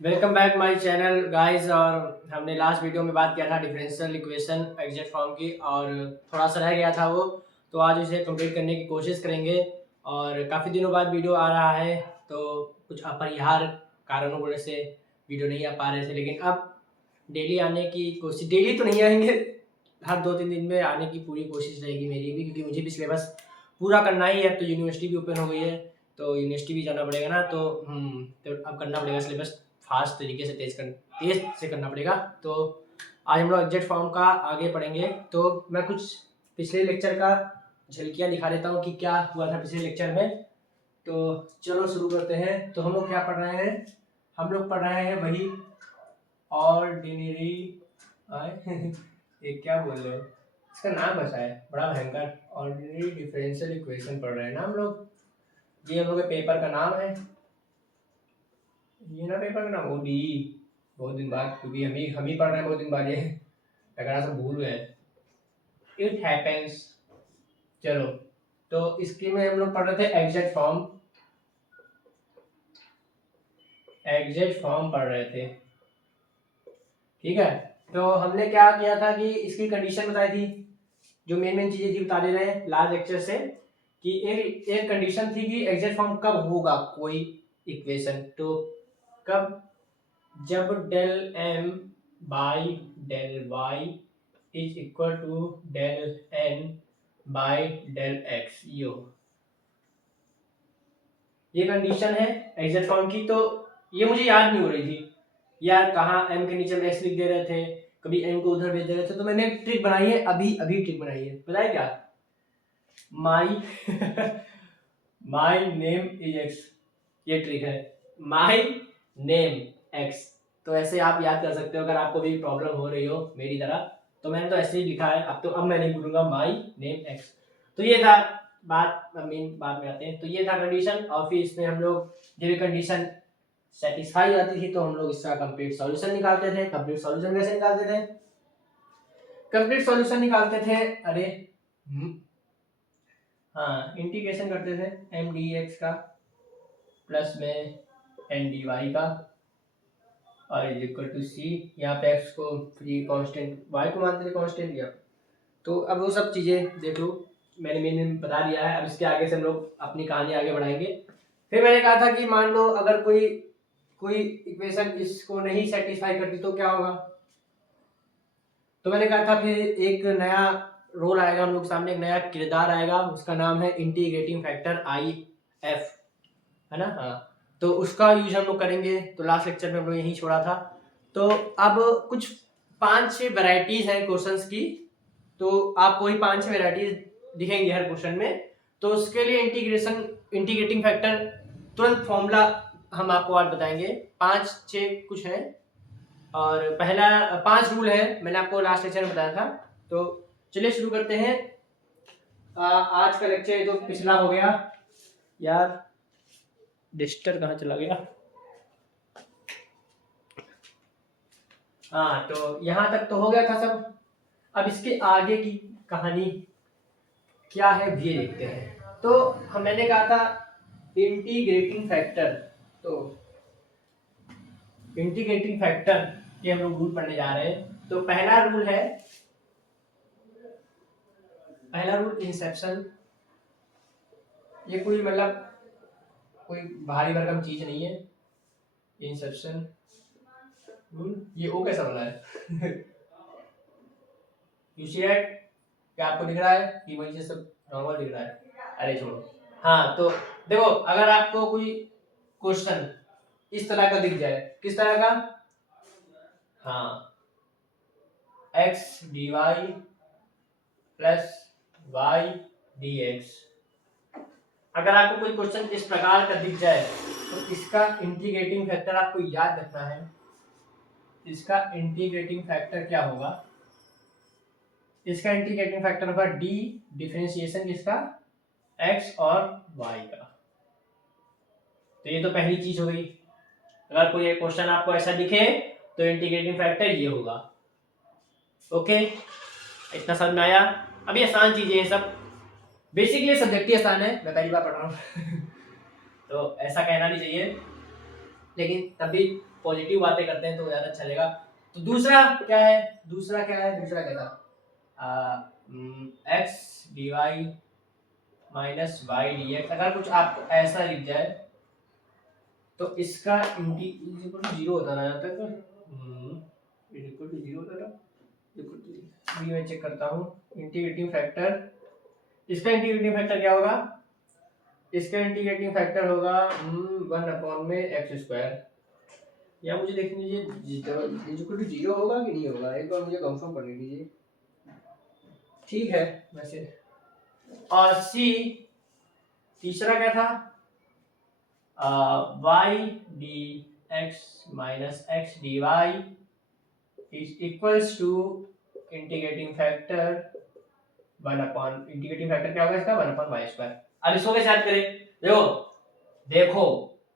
Welcome back my channel guys. और हमने last video में बात किया था डिफरेंशियल इक्वेशन एग्जैक्ट फॉर्म की, और थोड़ा सा रह गया था वो, तो आज उसे कंप्लीट करने की कोशिश करेंगे। और काफ़ी दिनों बाद वीडियो आ रहा है, तो कुछ अपरिहार्य कारणों की वजह से वीडियो नहीं आ पा रहे थे, लेकिन अब डेली आने की कोशिश, डेली तो नहीं आएंगे, हर 2-3 दिन में आने की पूरी कोशिश रहेगी मेरी भी, क्योंकि मुझे भी सिलेबस पूरा करना ही है। तो यूनिवर्सिटी भी ओपन हो गई है, तो यूनिवर्सिटी भी जाना पड़ेगा ना, तो अब करना पड़ेगा सिलेबस फास्ट तरीके से, तेज से करना पड़ेगा। तो आज हम लोग एग्जैक्ट फॉर्म का आगे पढ़ेंगे। तो मैं कुछ पिछले लेक्चर का झलकियाँ दिखा देता हूँ कि क्या हुआ था पिछले लेक्चर में। तो चलो शुरू करते हैं। तो हम लोग क्या पढ़ रहे हैं? हम लोग पढ़ रहे हैं वही ऑर्डिनरी ये क्या बोल रहे हो, इसका नाम बचा है बड़ा भयंकर, ऑर्डिनरी डिफरेंशियल इक्वेशन पढ़ रहे हैं ना हम लोग। ये हम लोग के पेपर का नाम है, ये ना पेपर का नाम ओडी। बहुत दिन बाद, क्योंकि हम ही पढ़ रहे हैं बहुत दिन बाद, ये अगर सब भूल गए, इट हैपेंस। चलो, तो इसके में हम लोग पढ़ रहे थे एग्जैक्ट फॉर्म पढ़ रहे थे, ठीक है। तो हमने क्या किया था कि इसकी कंडीशन बताई थी, जो मेन मेन चीजें थी बता दे रहे हैं लास्ट लेक्चर से, कि एक एक कंडीशन थी कि एग्जैक्ट फॉर्म कब होगा कोई इक्वेशन। तो कब? जब del M by del Y is equal to del N by del X, ये कंडीशन है एग्जैक्ट फॉर्म की। तो ये मुझे याद नहीं हो रही थी यार, कहाँ एम के नीचे हम एक्स लिख दे रहे थे, कभी एम को उधर भेज दे रहे थे। तो मैंने एक ट्रिक बनाई है, अभी अभी ट्रिक बनाई है, पता है क्या? माई माई नेम इज एक्स, ये ट्रिक है, माई नेम एक्स। तो ऐसे आप याद कर सकते हो अगर आपको भी प्रॉब्लम हो रही हो मेरी तरह। तो मैंने तो ऐसे ही लिखा है, अब मैं नहीं भूलूंगा माई नेम एक्स। तो ये था बात, मेन बात में आते हैं। तो ये था कंडीशन, और फिर इसमें हम लोग जब ये कंडीशन सेटिस्फाई आती थी तो हम लोग इसका कंप्लीट सॉल्यूशन निकालते थे। कंप्लीट सॉल्यूशन कैसे निकालते थे? कंप्लीट सॉल्यूशन निकालते थे, अरे हाँ, इंटीग्रेशन करते थे एम डी एक्स का प्लस में एन डी वाई का, और इज इक्वल टू सी। यहाँ पे एक्स को फ्री कांस्टेंट, वाई को मानते थे कांस्टेंट लिया। तो अब वो सब चीज़ें देख लो, मैंने बता दिया है। अब इसके आगे से हम लोग अपनी कहानी आगे बढ़ाएंगे। फिर मैंने कहा था कि मान लो अगर कोई कोई इक्वेशन इसको नहीं सेटिस्फाई करती तो क्या होगा। तो मैंने कहा था फिर एक नया रोल आएगा हम लोग सामने, एक नया किरदार आएगा, उसका नाम है इंटीग्रेटिंग फैक्टर आई एफ, है ना। हाँ, तो उसका यूज हम लोग करेंगे। तो लास्ट लेक्चर में हम लोग यही छोड़ा था। तो अब कुछ 5-6 वैरायटीज हैं क्वेश्चंस की, तो आपको ही 5-6 वैरायटीज दिखेंगे हर क्वेश्चन में। तो उसके लिए इंटीग्रेटिंग फैक्टर तुरंत फॉर्मूला हम आपको आज बताएंगे। 5-6 कुछ है, और पहला 5 रूल है, मैंने आपको लास्ट लेक्चर में बताया था। तो चलिए शुरू करते हैं। आज का लेक्चर, ये तो पिछला हो गया यार, डिस्टर कहाँ चला गया। हाँ, तो यहाँ तक तो हो गया था सब। अब इसके आगे की कहानी क्या है ये देखते हैं। तो मैंने कहा था इंटीग्रेटिंग फैक्टर, तो इंटीग्रेटिंग फैक्टर के हम लोग रूल पढ़ने जा रहे हैं। तो पहला रूल इंसेप्शन। ये कोई मतलब कोई भारी भरकम चीज नहीं है, इंसेप्शन रूल। ये ओ कैसा बना है यू सी दैट, क्या आपको दिख रहा है कि वही सब नॉर्मल दिख रहा है? अरे छोड़ो। हाँ, तो देखो, अगर आपको कोई क्वेश्चन इस तरह का दिख जाए, किस तरह का? हाँ, X D Y plus Y D X. अगर आपको कोई क्वेश्चन इस प्रकार का दिख जाए तो इसका इंटीग्रेटिंग फैक्टर आपको याद रखना है। इसका इंटीग्रेटिंग फैक्टर क्या होगा? इसका इंटीग्रेटिंग फैक्टर होगा डी, डिफरेंशिएशन किसका? एक्स और वाई का। तो ये तो पहली चीज हो गई। अगर कोई क्वेश्चन आपको ऐसा दिखे तो इंटीग्रेटिंग फैक्टर ये होगा। ओके, इतना समझ में आया? अभी आसान चीजें हैं सब, बेसिकली सब्जेक्ट ही आसान है, मैं पहली बार पढ़ रहा हूँ तो ऐसा कहना नहीं चाहिए, लेकिन तब भी पॉजिटिव बातें करते हैं तो ज़्यादा अच्छा लगेगा। तो दूसरा क्या है, दूसरा क्या था, X D Y minus Y D X. अगर कुछ आपको ऐसा लिख जाए तो इसका इक्वल टू जीरो होता ना, यहाँ तक इक्वल टू जीरो होता था। अभी मैं चेक करता हूँ इंटीग्रेटिंग फैक्टर। इसका इंटीग्रेटिंग फैक्टर क्या होगा, इसका इंटीग्रेटिंग फैक्टर होगा 1 में एक्स स्क्वायर। या मुझे देख लीजिए इक्वल टू जीरो होगा कि नहीं होगा, एक बार मुझे कंफर्म करने दीजिए। ठीक है वैसे। और सी तीसरा क्या था, Y D X minus X D Y is equals to integrating factor integrating factor क्या होगा इसका 1/y स्क्वायर। अब इसको कैसे याद करें, देखो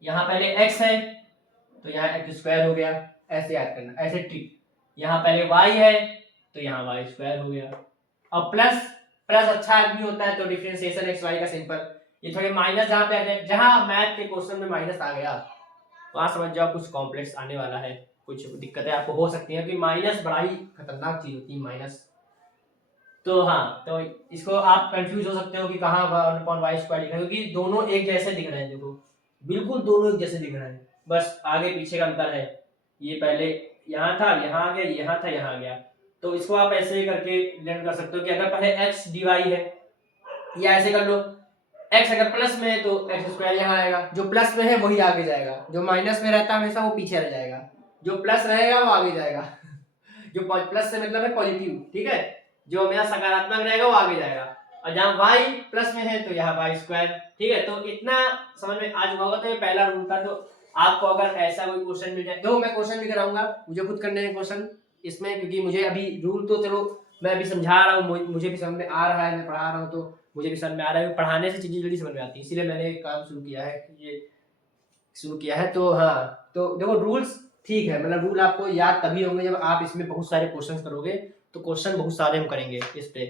यहाँ पहले x है तो यहाँ एक्स स्क्वायर हो गया, ऐसे याद करना, ऐसे ट्रिक। यहाँ पहले y है तो यहाँ y स्क्वायर हो गया। अब प्लस प्लस अच्छा आदमी होता है तो डिफरेंशिएशन एक्स वाई का सिंपल। ये थोड़े माइनस जहाँ पे आ जाए, जहाँ मैथ के क्वेश्चन में माइनस आ गया वहां समझ जाओ कुछ कॉम्प्लेक्स आने वाला है, कुछ दिक्कतें आपको हो सकती हैं, कि माइनस बड़ा ही खतरनाक चीज होती है माइनस। तो हाँ, तो इसको आप कंफ्यूज हो सकते हो कि कहाँ 1/y स्क्वायर लिखा है, क्योंकि दोनों एक जैसे दिख रहे हैं। देखो बिल्कुल दोनों एक जैसे दिख रहे हैं, बस आगे पीछे का अंतर है। ये पहले यहाँ था, यहाँ आ गया, यहाँ था, यहाँ आ गया। तो इसको आप ऐसे ही करके लर्न कर सकते हो कि अगर पहले एक्स डी वाई है, या ऐसे कर लो, एक्स अगर प्लस में है तो एक्स स्क्वायर यहाँ आएगा, जो प्लस में है वही आगे जाएगा, जो माइनस में रहता है हमेशा वो पीछे रह जाएगा, जो प्लस रहेगा वो आगे जाएगा। जो प्लस से मतलब है पॉजिटिव, ठीक है, जो मेरा सकारात्मक रहेगा वो आगे जाएगा। और जहाँ y प्लस में है तो यहाँ y स्क्वायर, ठीक है। तो इतना समझ में आ चुका होगा। तो ये पहला रूल था। तो आपको अगर ऐसा कोई क्वेश्चन मिल जाए, तो मैं क्वेश्चन भी कराऊंगा, मुझे खुद करने हैं क्वेश्चन इसमें, क्योंकि मुझे अभी रूल तो चलो मैं अभी समझा रहा हूँ, मुझे भी समझ में आ रहा है, मैं पढ़ा रहा हूँ तो मुझे भी समझ में आ रहा है। पढ़ाने से चीजें जल्दी समझ में आती है, इसीलिए मैंने काम शुरू किया है, ये शुरू किया है। तो हाँ, तो देखो रूल्स ठीक है, मतलब रूल आपको याद तभी होंगे जब आप इसमें बहुत सारे क्वेश्चन करोगे। तो क्वेश्चन बहुत सारे हम करेंगे इस पे,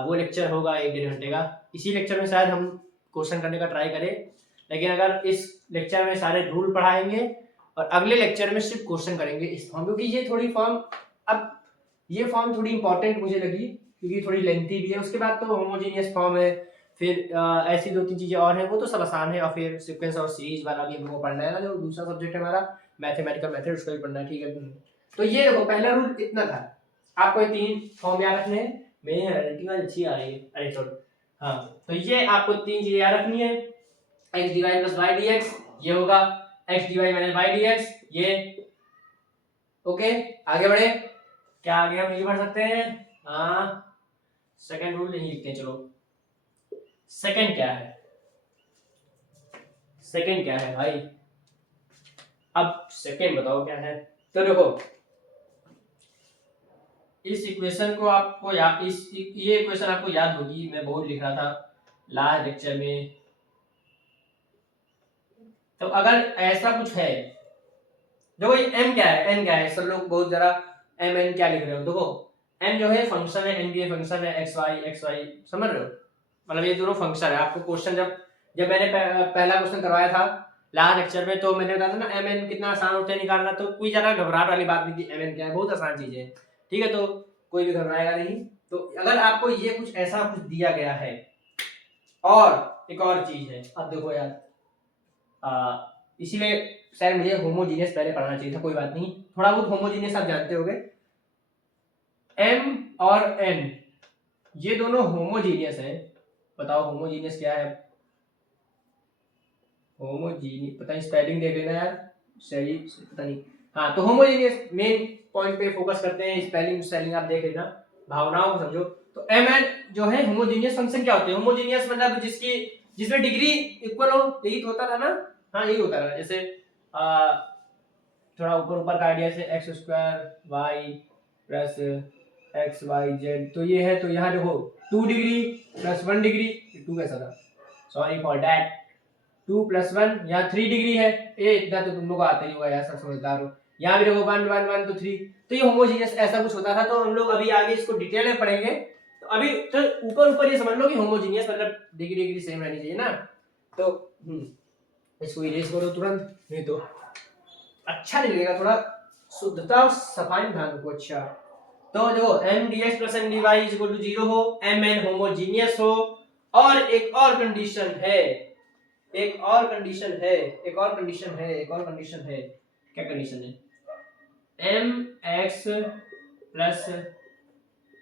वो लेक्चर होगा 1-1.5 घंटे का। इसी लेक्चर में शायद हम क्वेश्चन करने का ट्राई करें, लेकिन अगर इस लेक्चर में सारे रूल पढ़ाएंगे और अगले लेक्चर में सिर्फ क्वेश्चन करेंगे इस फॉर्म, क्योंकि ये थोड़ी फॉर्म, अब ये फॉर्म थोड़ी इंपॉर्टेंट मुझे लगी क्योंकि थोड़ी लेंथी भी है। उसके बाद तो होमोजेनियस फॉर्म है, फिर ऐसी 2-3 चीजें और हैं, वो तो सब आसान है। और फिर सीक्वेंस और सीरीज वाला भी हमको पढ़ना है ना, जो दूसरा सब्जेक्ट है हमारा मैथमेटिकल मेथड, उसका भी पढ़ना है, ठीक है। तो ये देखो पहला रूल इतना था, आपको 3 फॉर्म याद रखने हैं। मेरी हैंडराइटिंग आज अच्छी आ रही है, अरे छोड़, हाँ। तो ये आपको 3 चीजें याद रखनी है, X D Y plus Y D X, ये होगा X D Y minus Y D X, ये ओके। आगे बढ़े, क्या आगे हम ये पढ़ सकते हैं, हाँ सेकंड रूल नहीं लिखते, चलो सेकंड क्या है, सेकंड क्या है भाई, अब सेकंड बताओ क्या है। तो देखो इस इक्वेशन को आपको याद, ये इक्वेशन आपको याद होगी, मैं बहुत लिख रहा था लास्ट लेक्चर में। तो अगर ऐसा कुछ है, देखो ये m क्या है, n क्या है, सब लोग बहुत जरा m n क्या लिख रहे हो। देखो m जो है फंक्शन है, n भी है फंक्शन है, x y समझ रहे हो, मतलब ये दोनों फंक्शन है। आपको क्वेश्चन जब मैंने पहला क्वेश्चन करवाया था लास्ट लेक्चर में, तो मैंने बताया था ना m n कितना आसान होता है निकालना, तो कोई ज्यादा घबराहट वाली बात नहीं थी, m n क्या है, बहुत आसान चीज है, ठीक है। तो कोई भी घबराएगा नहीं। तो अगर आपको ये कुछ ऐसा कुछ दिया गया है, और एक और चीज है, अब देखो यार, इसीलिए शायद मुझे होमोजीनियस पहले पढ़ना चाहिए था, कोई बात नहीं, थोड़ा बहुत होमोजीनियस आप जानते होंगे। m और n ये दोनों होमोजीनियस हैं, बताओ होमोजीनियस क्या है, होमोजीनियस पता नहीं, स्पेलिंग देख लेना यार, सही पता नहीं। हाँ, तो होमोजीनियस मेन पॉइंट पे फोकस करते हैं, स्पेलिंग आप देख लेना, भावनाओं को समझो। तो m n जो है होमोजीनियस फंक्शन क्या होते हैं, होमोजीनियस मतलब जिसमें डिग्री इक्वल हो, यही तो होता था ना, हाँ यही होता था। जैसे थोड़ा ऊपर का आइडिया से X square Y plus X Y Z, तो ये है, तो यहाँ देखो 2 डिग्री प्लस 1 डिग्री, 2 कैसा था, सॉरी फॉर दैट, 2 + 1 यहाँ 3 डिग्री है, ये इतना तो तुम लोग को आता ही होगा यार, सब समझदार हो। यहाँ भी देखो 1 1 1 तो 3, तो ये होमोजीनियस ऐसा कुछ होता था। तो हम लोग अभी आगे इसको डिटेल में पढ़ेंगे। तो अभी तो ऊपर ये समझ लो कि होमोजीनियस मतलब डिग्री सेम रहनी चाहिए ना। तो इसको इरेज करो तुरंत, नहीं तो अच्छा नहीं लगेगा, थोड़ा शुद्धता और सफाई में ध्यान रखो। अच्छा तो जो M D X plus N D Y is equal to 0 हो, एम एन होमोजीनियस हो, और एक और कंडीशन है, एक और कंडीशन है, एक और कंडीशन है, एक और कंडीशन है। क्या कंडीशन है? M X plus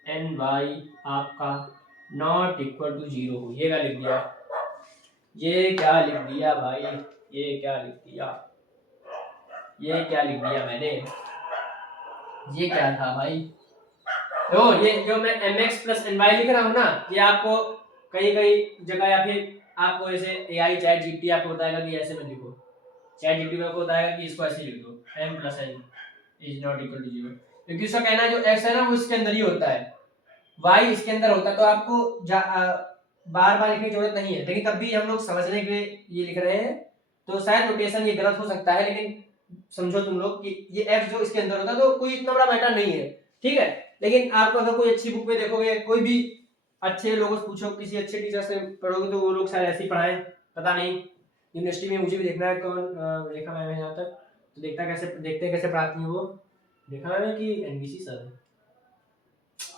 N Y आपका नॉट इक्वल टू 0 हो। ये क्या लिख दिया, ये क्या लिख दिया भाई, ये क्या लिख दिया, ये क्या लिख दिया मैंने, ये क्या था भाई? तो ये जो मैं M X plus N Y लिख रहा हूँ ना, ये आपको कई कई जगह या फिर आपको ऐसे एआई चैट जीपीटी आपको बताएगा कि ऐसे में लिखो, चैट जीपीटी में आपको बताएगा कि इसको ऐसे लिख दो, M plus N is not equal to 0, क्योंकि उसका कहना है जो एक्स है ना वो इसके अंदर ही होता है, वाई इसके अंदर होता है, तो आपको बार बार लिखने की जरूरत नहीं है, लेकिन तब भी हम लोग समझने के लिए ये लिख रहे हैं। तो शायद नोटेशन ये गलत हो सकता है, लेकिन समझो तुम लोग कि ये एक्स जो इसके अंदर होता है तो कोई इतना बड़ा मैटर नहीं है, ठीक है। लेकिन आप अगर कोई अच्छी बुक में देखोगे, कोई भी अच्छे लोगों से पूछो, किसी अच्छे टीचर से पढ़ोगे तो वो लोग शायद ऐसे ही पढ़ाएं, पता नहीं। यूनिवर्सिटी में मुझे भी देखना है कौन देखा मैंने यहाँ तक, तो देखते हैं कैसे पढ़ाती है वो, देखा मैंने कि एनबीसी सर है,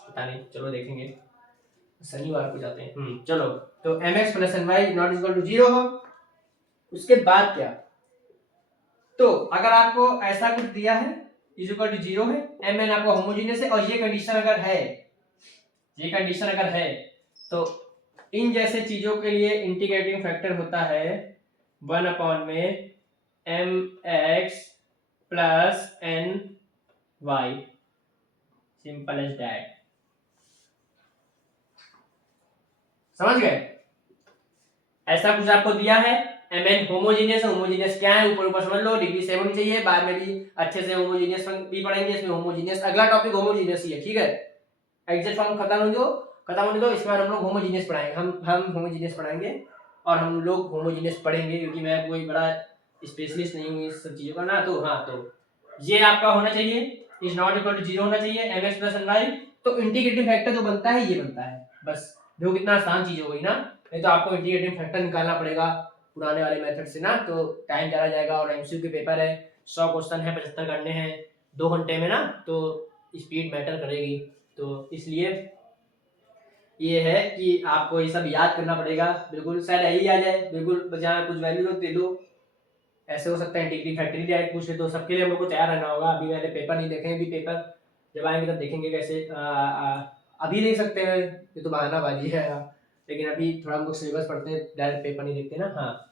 पता नहीं, चलो देखेंगे, शनिवार को जाते हैं। चलो, तो M X plus N Y not equal to 0 हो। उसके बाद क्या, तो अगर आपको ऐसा कुछ दिया है इज इक्वल टू 0 है, एम एन आपको होमोजीनियस है, और ये कंडीशन अगर है, ये कंडीशन अगर है, तो इन जैसे चीजों के लिए इंटीग्रेटिंग फैक्टर होता है 1 में M X plus N Y, simple as that. समझ गए? ऐसा कुछ आपको दिया है, एम एन होमोजीनियस, होमोजीनियस क्या है ऊपर ऊपर समझ लो, डिग्री 7 होनी चाहिए, बाद में भी अच्छे से होमोजीनियस भी पढ़ेंगे, इसमें होमोजीनियस अगला टॉपिक होमोजीनियस ही है, ठीक है। एग्जैक्ट फॉर्म खत्म होने दो, इसके बाद हम लोग होमोजीनियस पढ़ाएंगे, हम होमोजीनियस पढ़ाएंगे, और हम लोग होमोजीनियस पढ़ेंगे, क्योंकि मैं कोई बड़ा स्पेशलिस्ट नहीं हूँ इस सब चीजों का ना। तो हाँ, तो ये आपका होना चाहिए, इज नॉट इक्वल टू 0 होना चाहिए, M X plus N Y. तो इंटीग्रेटिंग फैक्टर जो बनता है ये बनता है, बस देखो कितना आसान चीज हो गई ना। नहीं तो आपको इंटीग्रेटिंग फैक्टर निकालना पड़ेगा पुराने वाले मेथड से ना, तो टाइम चला जाएगा, और एमसीक्यू के पेपर है, 100 क्वेश्चन है, 75 करने हैं 2 घंटे में ना, तो स्पीड मैटर करेगी। तो इसलिए ये है कि आपको ये सब याद करना पड़ेगा, बिल्कुल शायद यही आ जाए, बिल्कुल जहाँ कुछ वैल्यू लोग दे दो, ऐसे हो सकता है इंटीग्रेटिंग फैक्टर डायरेक्ट पूछ ले, तो सबके लिए हम लोग को तैयार रहना होगा। अभी मैंने पेपर नहीं देखे, अभी पेपर जब आएंगे तब देखेंगे कैसे। अभी देख सकते हैं, ये तो बहानाबाजी है, लेकिन अभी थोड़ा हम लोग सिलेबस पढ़ते हैं, डायरेक्ट पेपर नहीं देखते ना। हाँ,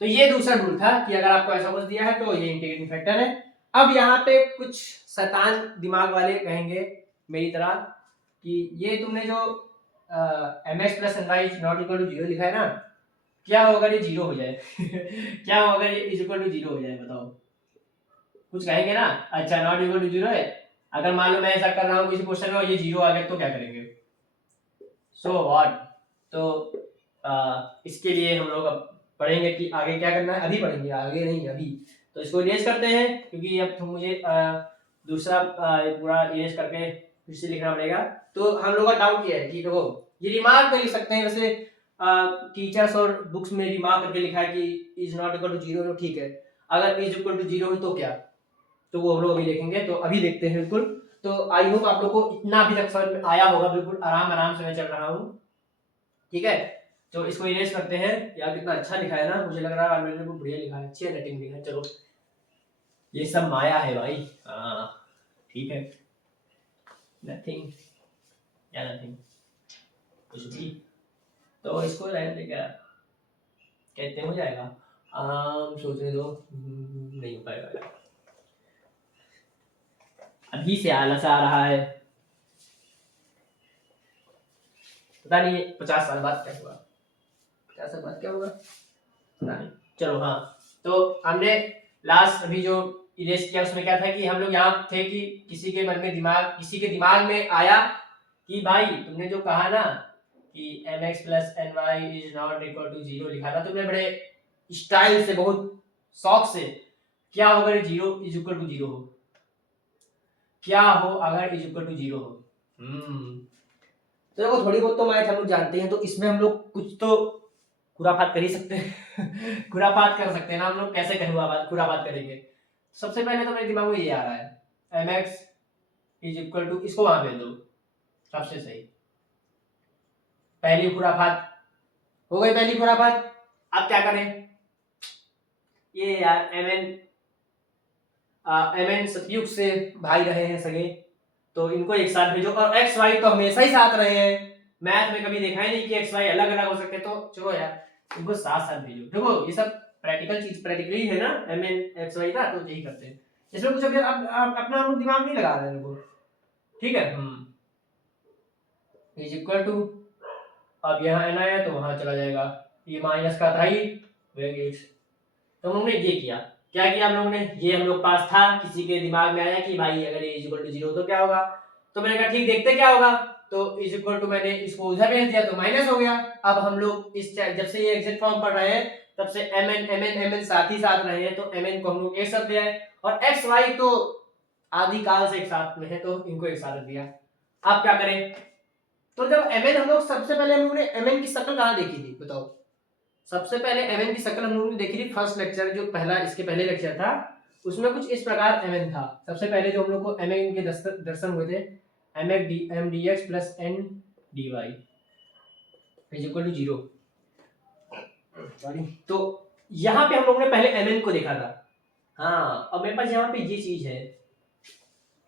तो ये दूसरा रूल था कि अगर आपको ऐसा कुछ दिया है तो ये इंटीग्रेटिंग फैक्टर है। अब यहाँ पे कुछ शैतान दिमाग वाले कहेंगे मेरी तरह कि ये तुमने जो M X plus N Y not equal to 0 लिखा है ना, क्या होगा अगर ये 0 हो जाए क्या होगा अगर ये इज इक्वल टू 0 हो जाए, बताओ। कुछ कहेंगे ना, अच्छा नॉट इक्वल टू 0 है, अगर मान लो मैं ऐसा कर रहा हूँ किसी क्वेश्चन में और ये 0 आ गया तो क्या करेंगे? So what. तो इसके लिए हम लोग अब पढ़ेंगे कि आगे क्या करना है, अभी पढ़ेंगे, आगे नहीं अभी। तो इसको इरेज करते हैं, क्योंकि अब तो मुझे दूसरा पूरा इरेज करके फिर से लिखना पड़ेगा। तो हम लोग का डाउट ये है कि देखो, ये रिमार्क पे लिख सकते हैं, वैसे टीचर्स और बुक्स में रिमार्क करके लिखा है कि इज नॉट इक्वल टू 0, ठीक है। अगर इज इक्वल टू 0 है तो क्या, तो वो हम लोग अभी देखेंगे। तो अभी देखते हैं बिल्कुल। तो आई होप आप लोग को इतना अभी तक समझ में आया होगा, बिल्कुल आराम आराम से मैं चल रहा हूँ, ठीक है। तो इसको इरेज करते हैं। यार कितना अच्छा लिखा है ना, मुझे लग रहा है मैंने बहुत बढ़िया लिखा है, अच्छी राइटिंग लिखा है। चलो, ये सब माया है भाई, हाँ ठीक है, नथिंग या नथिंग कुछ भी। तो इसको रहने देगा, कहते हो जाएगा, सोचने दो, नहीं हो पाएगा यार, अभी से आलस आ रहा है, पता नहीं 50 साल बाद क्या होगा, 50 साल बाद क्या होगा पता नहीं। चलो हाँ, तो हमने लास्ट अभी जो इरेज किया उसमें क्या था कि हम लोग यहाँ थे कि किसी के दिमाग में आया कि भाई तुमने जो कहा ना कि mx plus N Y is not equal to 0 लिखा था तुमने बड़े स्टाइल से, बहुत शौक से, क्या हो अगर 0 इज इक्वल टू 0 हो, क्या हो अगर इज इक्वल टू 0 हो। तो देखो, थोड़ी बहुत तो मैथ हम लोग जानते हैं, तो इसमें हम लोग कुछ तो खुराफात कर ही सकते हैं खुराफात कर सकते हैं ना हम लोग, कैसे खुराफात करेंगे? सबसे पहले तो मेरे दिमाग में ये आ रहा है M X is equal to, इसको वहां भेज दो, सबसे सही। पहली खुराफात हो गई, पहली खुराफात। अब क्या करें, ये यार एम एन सतयुग से भाई रहे हैं सगे, तो इनको एक साथ भेजो। और एक्स वाई तो हमेशा ही साथ रहे हैं, मैथ में कभी देखा ही नहीं कि एक्स वाई अलग अलग हो सकते, तो चलो यार इनको साथ साथ भेजो। देखो ये सब प्रैक्टिकल चीज, प्रैक्टिकली है ना एम एन एक्स वाई का, तो यही करते हैं। इसमें कुछ अभी अपना हम दिमाग नहीं लगा रहे हैं, ठीक है। इज इक्वल टू, अब यहाँ एन आया तो वहां चला जाएगा, ये माइनस का था ही, तो हमने ये किया, क्या किया हम लोगों ने, ये हम लोग पास था, किसी के दिमाग में आया कि भाई अगर ये इज इक्वल टू 0 तो क्या होगा, तो मैंने कहा ठीक देखते क्या होगा, तो इज इक्वल टू मैंने इसको उधर भेज दिया तो माइनस हो गया। अब हम लोग इस जब से ये एग्जिट फॉर्म पढ़ रहे हैं तब से एम एन साथ ही साथ रहे हैं, तो एम एन को हम लोग एक साथ ले आए, और एक्स वाई तो आदि काल से एक साथ में है, तो इनको एक साथ रख दिया। आप क्या करें, तो जब एम एन हम लोग सबसे पहले हम लोगों ने एम एन की शक्ल कहाँ देखी थी बताओ, सबसे पहले एम एन की शक्ल हम लोगों ने देखी थी फर्स्ट लेक्चर, जो पहला इसके पहले लेक्चर था, उसमें कुछ इस प्रकार एम एन था। सबसे पहले जो हम लोग को एम एन के दर्शन हुए थे, M D X plus N D Y is equal to 0, sorry. तो यहाँ पे हम लोगों ने पहले एम एन को देखा था। हाँ, अब मेरे पास यहाँ पे ये चीज है,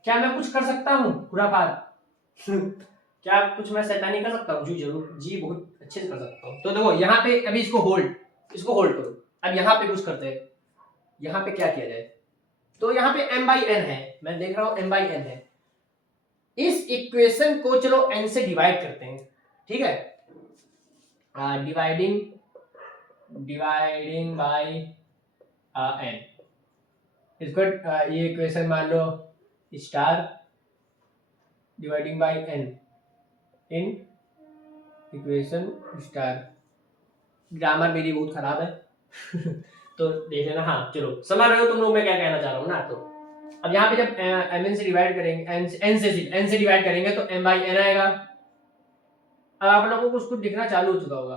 क्या मैं कुछ कर सकता हूँ खुराफात क्या कुछ मैं शैतानी कर सकता हूँ? जी जरूर, जी बहुत अच्छे से कर सकता हूँ। तो देखो यहाँ पे अभी इसको होल्ड करो। अब यहाँ पे कुछ करते हैं, यहाँ पे क्या किया जाए, तो यहाँ पे m बाई एन है, मैं देख रहा हूँ m बाई एन है, इस इक्वेशन को चलो n से डिवाइड करते हैं, ठीक है। डिवाइडिंग बाई n, इसको ये इक्वेशन मान लो star dividing by n in equation star. Grammar मेरी बहुत खराब है तो देख लेना। हाँ चलो, समझ रहे हो तुम लोग मैं क्या कहना चाह रहा हूँ ना। तो अब यहाँ पे जब एम एन से डिवाइड करेंगे, एन से डिवाइड करेंगे तो एम बाई एन आएगा। अब आप लोगों को कुछ कुछ दिखना चालू हो चुका होगा,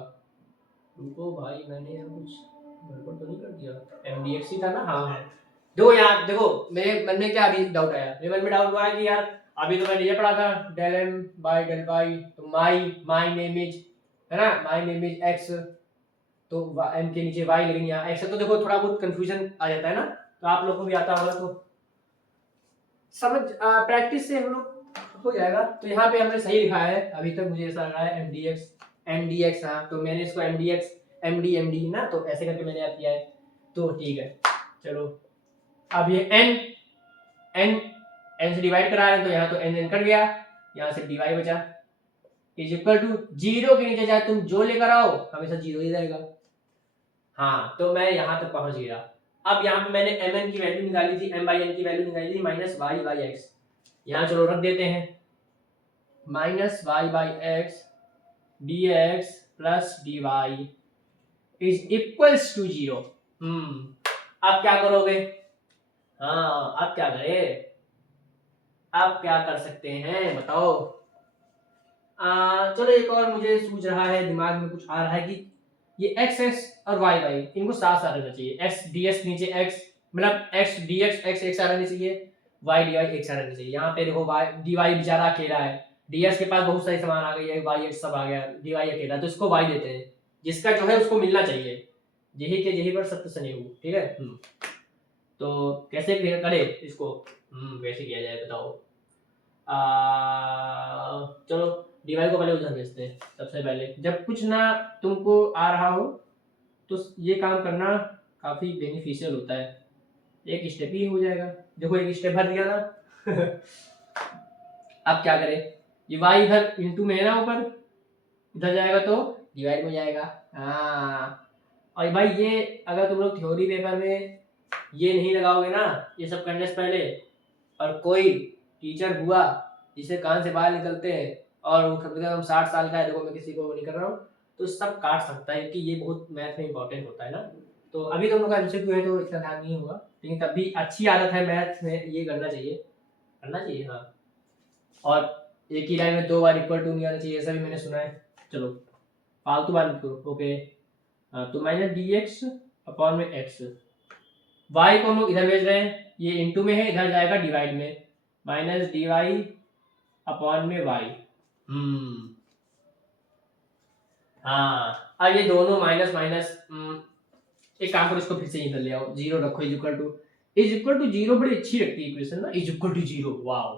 रुको भाई मैंने यहाँ कुछ गड़बड़ तो नहीं कर दिया, एम डी एक्स ही था ना। हाँ देखो यार, देखो मेरे मन में क्या अभी डाउट आया, मेरे मन में डाउट हुआ कि यार अभी तो मैंने ये पढ़ा था del M by del Y, तो माई नेम इज, है ना, माई नेम इज एक्स, तो एम के नीचे वाई, लेकिन यहाँ एक्स है, तो देखो थोड़ा बहुत कंफ्यूजन आ जाता है ना। तो आप लोग को भी आता होगा, तो समझ प्रैक्टिस से हम लोग हो जाएगा। तो यहाँ पे हमने सही लिखा है अभी तक, मुझे ऐसा लग रहा है एम डी एक्स। हाँ, तो मैंने इसको एम डी ना, तो ऐसे करके मैंने याद किया है, तो ठीक है। चलो अब ये एन से डिवाइड करा रहे हैं, तो यहाँ तो एन कट गया, यहाँ से डी वाई बचा, इज इक्वल टू 0 के नीचे चाहे तुम जो लेकर आओ हमेशा 0 ही रहेगा। हाँ, तो मैं यहाँ तक पहुंच गया। अब यहाँ पे मैंने एम एन की वैल्यू निकाली थी, एम बाई एन की वैल्यू निकाली थी माइनस वाई बाई एक्स, यहाँ चलो रख देते हैं, minus Y by X D X plus D Y is equals to 0। अब क्या करोगे, हाँ अब क्या करें, अब क्या कर सकते हैं बताओ। चलो एक और मुझे सूझ रहा है, दिमाग में कुछ आ रहा है कि ये एक्स एक्स और वाई वाई इनको साथ साथ रहना चाहिए, एक्स डी एक्स नीचे एक्स, मतलब एक्स डी एक्स एक्स एक साथ रहनी चाहिए, वाई डी वाई एक साथ रहनी चाहिए। यहाँ पे देखो वाई डी वाई बेचारा अकेला है, डी एक्स के पास बहुत सारी सामान आ गई है, वाई एक्स सब आ गया, डी वाई अकेला, तो इसको वाई देते हैं, जिसका जो है उसको मिलना चाहिए, यही के यही पर सत्य सनी हो, ठीक है। तो कैसे करे इसको, कैसे किया जाए बताओ। चलो डीवाई को पहले उधर भेजते हैं। सबसे पहले जब कुछ ना तुमको आ रहा हो तो ये काम करना काफी बेनिफिशियल होता है, एक स्टेप ही हो जाएगा। देखो एक स्टेप भर दिया ना अब क्या करें, ये वाई इधर इंटू में है ना, ऊपर इधर जाएगा तो डिवाइड में जाएगा। हाँ, और भाई ये अगर तुम लोग थ्योरी पेपर में ये नहीं लगाओगे ना, ये सब करने से पहले, और कोई टीचर हुआ जिसे कान से बाहर निकलते हैं और वो कम से कम 60 साल का है, देखो मैं किसी को नहीं कर रहा हूँ, तो सब काट सकता है कि ये बहुत मैथ में इंपॉर्टेंट होता है ना। तो अभी तुम लोग का एमसीक्यू है तो इतना ध्यान नहीं होगा, लेकिन तब भी अच्छी आदत है मैथ में, ये करना चाहिए। हाँ, और एक ही लाइन में 2 बार इक्वल टू नहीं आना चाहिए, ऐसा भी मैंने सुना है। चलो फालतू बात करो, ओके। तो माइनस डी एक्स अपॉन में एक्स वाई को हम लोग इधर भेज रहे हैं, ये इंटू में है, इधर जाएगा डिवाइड में, माइनस डी वाई अपॉन में वाई। हाँ, अब ये दोनों माइनस माइनस, एक काम करो, इसको फिर से इधर ले आओ, जीरो रखो, इज इक्वल टू जीरो, बड़ी अच्छी लगती है इक्वेशन ना, is equal to zero, wow.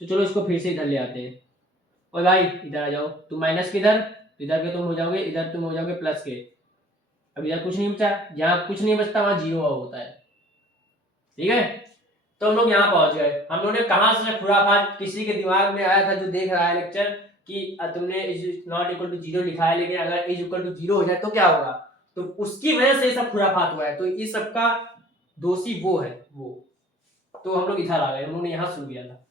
तो चलो इसको फिर से इधर ले आते हैं। और भाई इधर आ जाओ, तुम माइनस किधर, इधर के तुम हो जाओगे, इधर तुम हो जाओगे प्लस के। अब इधर कुछ नहीं बचा, जहाँ कुछ नहीं बचता वहां जीरो होता है, ठीक है। तो हम लोग यहाँ पहुंच गए। हम लोगों ने कहां से खुराफात किसी के दिमाग में आया था जो देख रहा है लेक्चर कि तुमने is not equal to zero लिखा है, लेकिन अगर इज इक्वल टू जीरो हो जाए तो क्या होगा, तो उसकी वजह से सब खुराफात हुआ है। तो इस सब का दोषी वो है, वो। तो हम लोग इधर आ गए, हम लोग ने यहाँ शुरू किया था।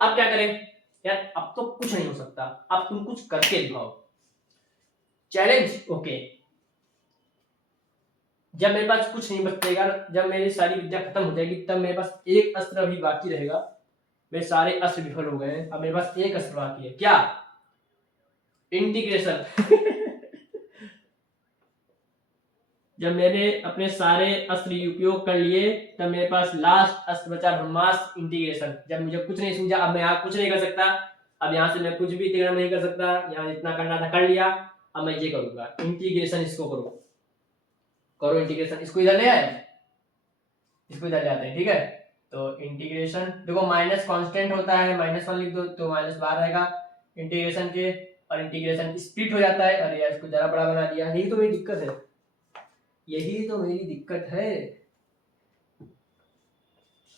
अब क्या करें यार, अब तो कुछ नहीं हो सकता, अब तुम कुछ करके दिखाओ, चैलेंज। ओके, जब मेरे पास कुछ नहीं बचेगा, जब मेरी सारी विद्या खत्म हो जाएगी, तब मेरे पास एक अस्त्र अभी बाकी रहेगा। मेरे सारे अस्त्र विफल हो गए हैं, अब मेरे पास एक अस्त्र बाकी है, क्या, इंटीग्रेशन। जब मैंने अपने सारे अस्त्र उपयोग कर लिए, तब मेरे पास लास्ट अस्त्र बचा, ब्रह्मास्त्र इंटीग्रेशन। जब मुझे कुछ नहीं सूझा, अब मैं यहाँ कुछ नहीं कर सकता, अब यहाँ से मैं कुछ भी इंटीग्रेशन नहीं कर सकता, यहाँ जितना करना था कर लिया, अब मैं ये करूंगा इंटीग्रेशन। इसको करो करो इंटीग्रेशन, इसको इधर ले आए, इसको इधर ले आते हैं, ठीक है। तो इंटीग्रेशन देखो, माइनस कांस्टेंट होता है, -1 लिख दो तो माइनस बाहर रहेगा इंटीग्रेशन के, और इंटीग्रेशन स्प्लिट हो जाता है। अरे यार, इसको जरा बड़ा बना दिया, यही तो मेरी दिक्कत है, यही तो मेरी दिक्कत है।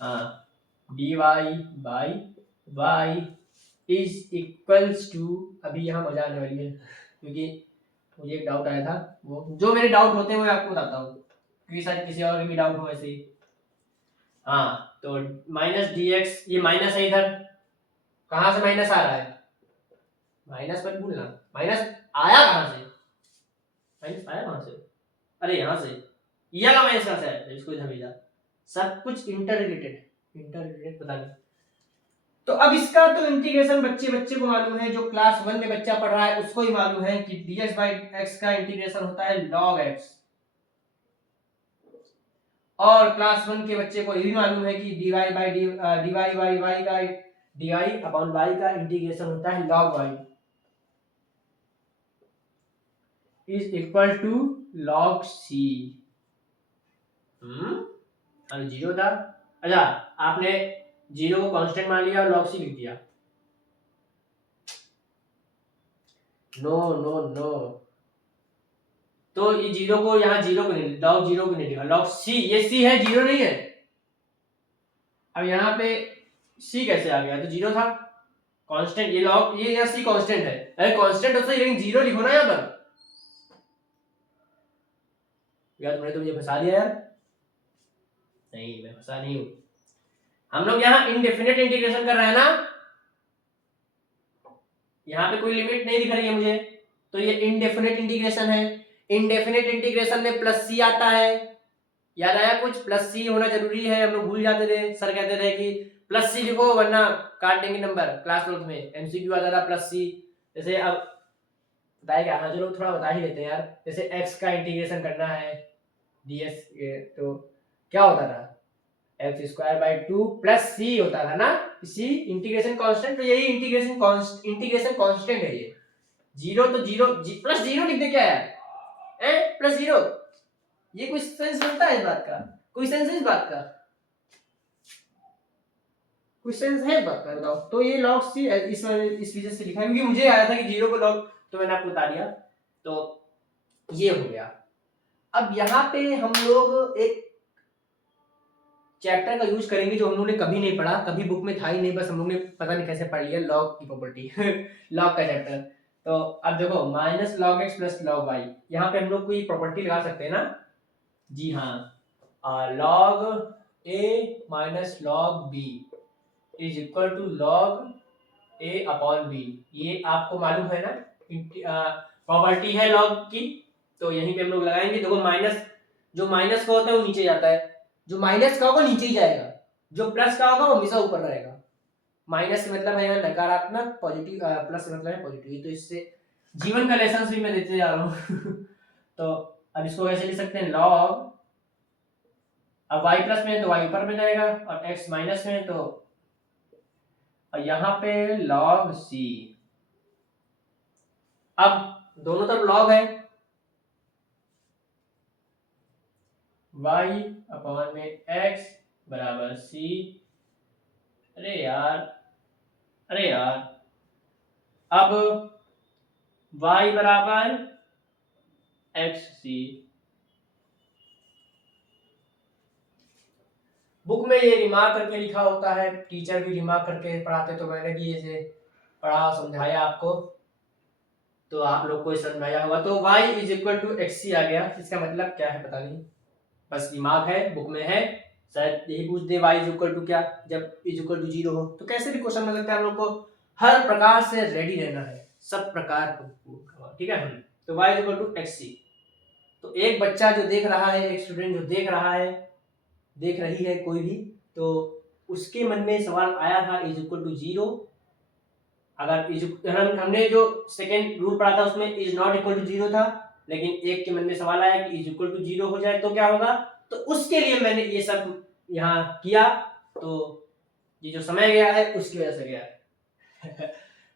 हाँ, D Y by Y is equals to, अभी यहाँ मजा आने वाली है, क्योंकि मुझे एक डाउट आया था, वो जो मेरे डाउट होते हैं वो आपको बताता हूँ, क्योंकि शायद किसी और भी डाउट हो ऐसे ही। हाँ, तो माइनस डी एक्स, ये माइनस है इधर, कहाँ से माइनस आ रहा है, माइनस मत भूलना, माइनस आया कहाँ से, माइनस आया कहाँ से, अरे यहाँ से, यह का माइनस कहाँ से आया, इसको इधर भेजा, सब कुछ इंटर रिलेटेड पता नहीं। तो अब इसका तो इंटीग्रेशन बच्चे बच्चे को मालूम है, जो क्लास 1 में बच्चा पढ़ रहा है उसको ही मालूम है कि dx बाई एक्स का इंटीग्रेशन होता है log x, और क्लास 1 के बच्चे को ये भी मालूम है कि dy by dy by y का dy अपॉन y का इंटीग्रेशन होता है log y is equal to log c। अरे जीरो था, अच्छा आपने जीरो को कांस्टेंट मान लिया और log c लिख दिया, नो नो नो, तो ये जीरो को यहाँ जीरो को नहीं, log जीरो को नहीं लिखा, log c, ये c है, जीरो नहीं है। अब यहाँ पे c कैसे आ गया, तो जीरो था कांस्टेंट, ये log, ये यहाँ c कांस्टेंट है, अरे कांस्टेंट होता है लेकिन जीरो लिखो ना यहाँ पर, यार तुमने तो मुझे फंसा दिया यार, नहीं मैं फंसा नहीं हूँ। हम लोग यहाँ इनडेफिनेट इंटीग्रेशन कर रहे हैं ना, यहाँ पे कोई लिमिट नहीं दिख रही है मुझे, तो ये इनडेफिनेट इंटीग्रेशन है। इनडेफिनेट इंटीग्रेशन में प्लस सी आता है, याद आया कुछ, प्लस सी होना जरूरी है, हम लोग भूल जाते थे, सर कहते थे कि प्लस सी लिखो वरना काट देंगे नंबर, क्लास 12 में एमसीक्यू आता था प्लस सी। जैसे अब बताया क्या, हाँ चलो थोड़ा बता ही लेते हैं यार, जैसे एक्स का इंटीग्रेशन करना है डीएस, तो क्या होता था, एक्स स्क्वायर बाई 2 प्लस सी होता था ना, सी इंटीग्रेशन कांस्टेंट, तो यही इंटीग्रेशन कांस्टेंट है ये, जीरो तो जीरो प्लस जीरो लिख दे क्या है प्लस जीरो, ये कोई सेंस बनता है इस बात का, कोई सेंस है इस बात का, कोई सेंस है इस बात का बताओ। तो ये log c इस वजह से लिखा है क्योंकि मुझे आया था कि जीरो को log, तो मैंने आपको बता दिया, तो ये हो गया। अब यहाँ पे हम लोग एक चैप्टर का यूज करेंगे जो हम लोगों ने कभी नहीं पढ़ा, कभी बुक में था ही नहीं, बस हम लोग ने पता नहीं कैसे पढ़ लिया, लॉग की प्रॉपर्टी। लॉग का चैप्टर, तो अब देखो minus log X plus log Y, यहाँ पे हम लोग कोई प्रॉपर्टी लगा सकते हैं ना, जी हाँ, log A minus log B is equal to log A upon B, ये आपको मालूम है ना, प्रॉपर्टी है लॉग की, तो यहीं पे हम लोग लगाएंगे। देखो माइनस, जो माइनस का होता है वो नीचे जाता है, जो माइनस का होगा नीचे ही जाएगा, जो प्लस का होगा वो हमेशा ऊपर रहेगा। माइनस से मतलब है नकारात्मक, पॉजिटिव, प्लस से मतलब है पॉजिटिव, तो इससे जीवन का लेसन भी मैं देते जा रहा हूँ। तो अब इसको कैसे लिख सकते हैं, लॉग अब y प्लस में है तो y ऊपर में जाएगा, और x माइनस में है तो, और यहाँ पे log c। अब दोनों तरफ log है, y अपॉन में x बराबर c। अरे यार, अरे यार, अब y बराबर xc। बुक में ये रिमार्क करके लिखा होता है, टीचर भी रिमार्क करके पढ़ाते, तो मैंने भी ऐसे पढ़ा समझाया आपको, तो आप लोग को समझाया होगा। तो y is equal to X C आ गया, इसका मतलब क्या है पता नहीं, बस रिमार्क है, बुक में है, शायद यही पूछ दे y इज इक्वल टू क्या, जब इज इक्वल टू 0 हो। तो कैसे भी क्वेश्चन मिल सकता है, हम लोग को हर प्रकार से रेडी रहना है, सब प्रकार को, ठीक है। तो y is equal to X C. तो एक बच्चा जो देख रहा है, एक स्टूडेंट जो देख रहा है, देख रही है कोई भी, तो उसके मन में सवाल आया था इज इक्वल टू 0। अगर हमने जो सेकेंड रूल पढ़ा था उसमें इज नॉट इक्वल टू 0 था, लेकिन एक के मन में सवाल आया कि इज इक्वल टू 0 हो जाए तो क्या होगा, तो उसके लिए मैंने ये सब यहाँ किया, तो ये जो समय गया है उसकी वजह से गया।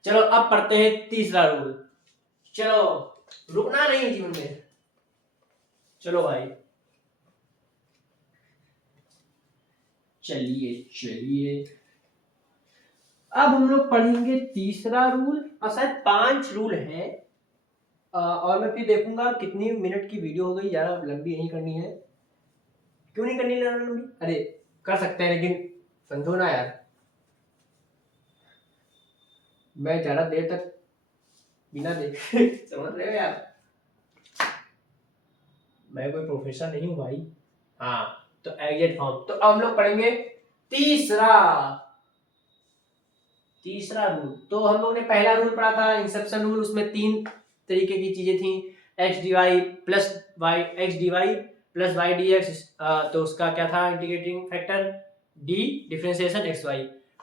चलो अब पढ़ते हैं तीसरा रूल। चलो, रुकना नहीं जीवन में, चलो भाई, चलिए चलिए, अब हम लोग पढ़ेंगे तीसरा रूल, और शायद 5 रूल हैं, और मैं फिर देखूंगा कितनी मिनट की वीडियो हो गई, ज्यादा लंबी नहीं करनी है। क्यों नहीं करनी लंबी, अरे कर सकते हैं, लेकिन समझो ना यार, मैं ज्यादा देर तक बिना देखे समझ रहे हो यार, मैं कोई प्रोफेसर नहीं हूँ भाई। हाँ, तो एग्जैक्ट फॉर्म, तो अब हम लोग पढ़ेंगे तीसरा रूल। तो हम लोग ने पहला रूल पढ़ा था इंसेप्शन रूल, उसमें 3 तरीके की चीजें थी, X D Y plus Y, X D Y plus Y D X, तो उसका क्या था integrating factor D differentiation X Y.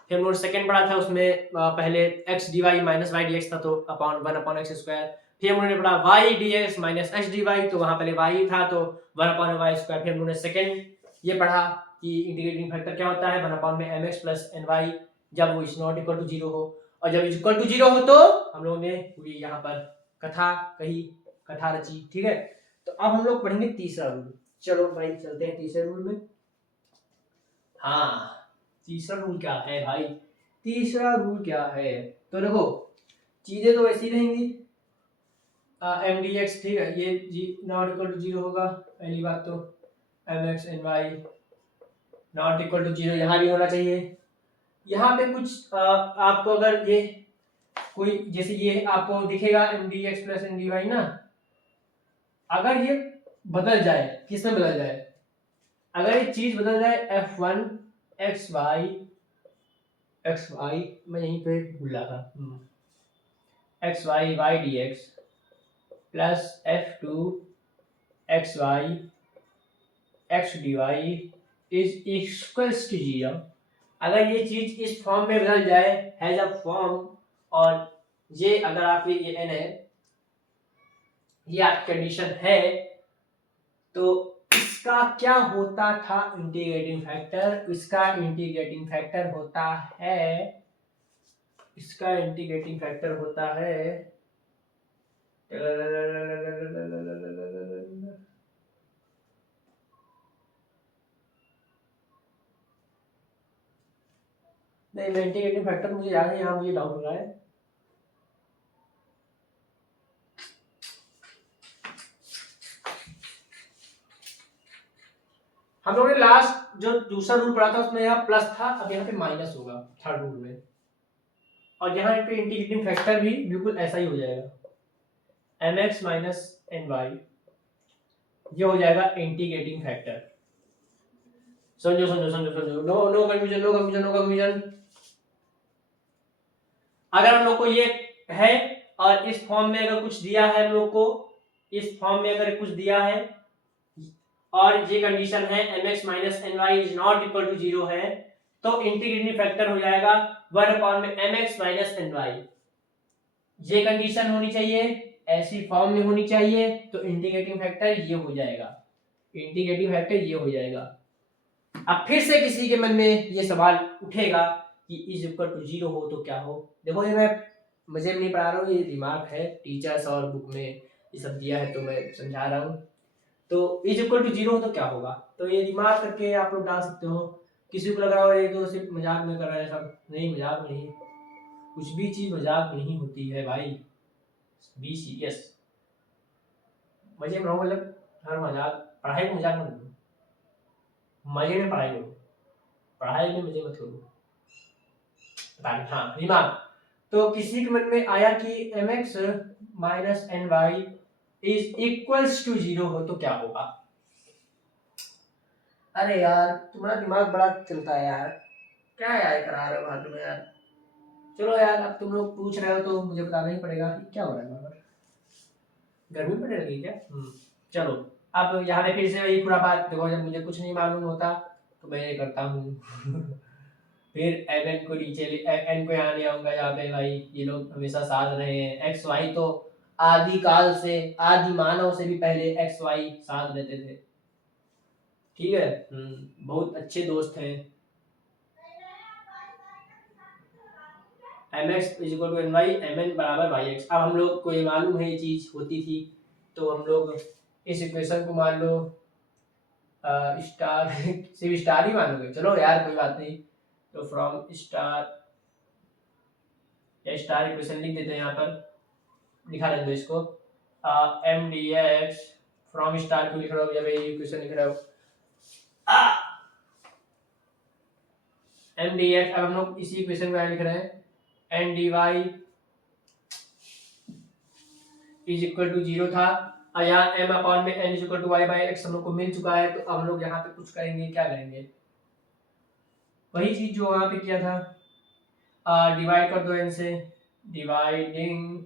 फिर हम लोग सेकंड पढ़ा था, उसमें पहले X D Y minus Y D X था, तो अपॉन 1 अपॉन एक्स स्क्वायर। फिर हम लोगों ने पढ़ा Y D X minus X D Y, तो वहां पहले वाई था तो 1 अपॉन वाई स्क्वायर। फिर हम लोगों ने सेकंड ये पढ़ा कि इंटीग्रेटिंग फैक्टर क्या होता है, 1 अपॉन में M X plus N Y, जब वो इज नॉट इक्वल टू 0 हो, और जब इज इक्वल टू 0 हो तो हम लोगों ने पूरी यहाँ पर कथा कही, कथा रची, ठीक है। तो अब हम लोग पढ़ेंगे तीसरा रूल। चलो भाई चलते हैं तीसरे रूल में। हाँ, तीसरा रूल क्या है भाई, तीसरा रूल क्या है, तो देखो चीजें तो वैसी रहेंगी, एम डी एक्स, ठीक है, ये जी नॉट इक्वल टू 0 होगा, पहली बात तो M X N Y not equal to 0 यहाँ भी होना चाहिए। यहाँ पे कुछ आपको अगर ये कोई, जैसे ये आपको दिखेगा M D X plus N D Y ना, अगर ये बदल जाए, किसमें बदल जाए, अगर ये चीज बदल जाए f1 एक्स वाई, मैं यहीं पे भूला था, X Y Y D X plus f2 X Y X D Y is equals to 0, अगर ये चीज इस फॉर्म में बदल जाए, हैज अ फॉर्म, और ये अगर आपकी ये n है, ये आपकी कंडीशन है, तो इसका क्या होता था इंटीग्रेटिंग फैक्टर, इसका इंटीग्रेटिंग फैक्टर होता है, इसका इंटीग्रेटिंग फैक्टर होता है, नहीं मैं इंटीग्रेटिंग फैक्टर मुझे याद है, यहाँ मुझे डाउट हो रहा है, हम लोगों ने लास्ट जो दूसरा रूल पढ़ा था उसमें यहाँ प्लस था, अब यहाँ पे माइनस होगा थर्ड रूल में, और यहाँ पे इंटीग्रेटिंग फैक्टर भी बिल्कुल ऐसा ही हो जाएगा, M X minus N Y, ये हो जाएगा इंटीग्रेटिंग फैक्टर। समझो समझो समझो समझो, no no confusion, no confusion, no confusion. अगर हम लोग को ये है और इस फॉर्म में अगर कुछ दिया है, हम लोग को इस फॉर्म में अगर कुछ दिया है और ये कंडीशन है M X minus N Y is not equal to 0 है, तो इंटीग्रेटिंग फैक्टर हो जाएगा 1 अपॉन में M X minus N Y. ये कंडीशन होनी चाहिए, ऐसी फॉर्म में होनी चाहिए, तो इंटीग्रेटिंग फैक्टर ये हो जाएगा, इंटीग्रेटिंग फैक्टर ये हो जाएगा। अब फिर से किसी के मन में ये सवाल उठेगा कि इज इक्वल टू जीरो हो तो क्या हो। देखो ये मैं मजे में नहीं पढ़ा रहा हूँ, ये दिमाग है, टीचर्स और बुक में ये सब दिया है तो मैं समझा रहा हूँ। तो इज इक्वल टू जीरो हो तो क्या होगा, तो ये दिमाग करके आप लोग डाल सकते हो। किसी को लग रहा हो ये तो सिर्फ मजाक में कर रहा है सब, नहीं मजाक में नहीं, कुछ भी चीज मजाक में नहीं होती है भाई, बी सीरियस। मजे में रहो, मतलब हर मजाक, पढ़ाई को मजाक मत लो, मजे में पढ़ाई करो, पढ़ाई में मजे मत करो। पता नहीं, हाँ दिमाग। तो किसी के मन में आया कि M X minus N Y is equals to zero हो तो क्या होगा। अरे यार तुम्हारा दिमाग बड़ा चलता है यार, क्या यार करा रहे हो फालतू में यार। चलो यार अब तुम लोग पूछ रहे हो तो मुझे बताना ही पड़ेगा कि क्या हो रहा है वहाँ पर, गर्मी पड़ने लगी क्या। चलो अब यहाँ पे फिर से वही पूरा बात, देखो जब मुझे कुछ नहीं मालूम होता तो मैं ये करता हूँ फिर एन को नीचे एन को यहाँ ले आऊंगा, यहाँ पे भाई ये लोग हमेशा साथ रहे हैं, एक्स वाई तो आदि काल से, आदि मानव से भी पहले एक्स वाई साथ रहते थे, ठीक है। बहुत अच्छे दोस्त हैं। M X is equal to N Y, M N बराबर वाई एक्स। अब हम लोग को ये मालूम है ये चीज होती थी, तो हम लोग इस इक्वेशन को मान लो स्टार सिर्फ स्टार ही मानोगे, चलो यार कोई बात नहीं। तो फ्रॉम स्टार, या स्टार इक्वेशन लिख देते हैं यहाँ पर, लिखा रहने दो इसको, M D X from star क्यों लिख रहा हो, जब ये इक्वेशन लिख रहा हो एम डी एक्स। अब हम लोग इसी इक्वेशन में लिख रहे हैं N D Y is equal to zero था, और यहाँ एम अपॉन में N is equal to Y by X हम लोग को मिल चुका है, तो अब हम लोग यहाँ पे कुछ करेंगे, क्या करेंगे, वही चीज जो वहां पे किया था, डिवाइड कर दो एन से, dividing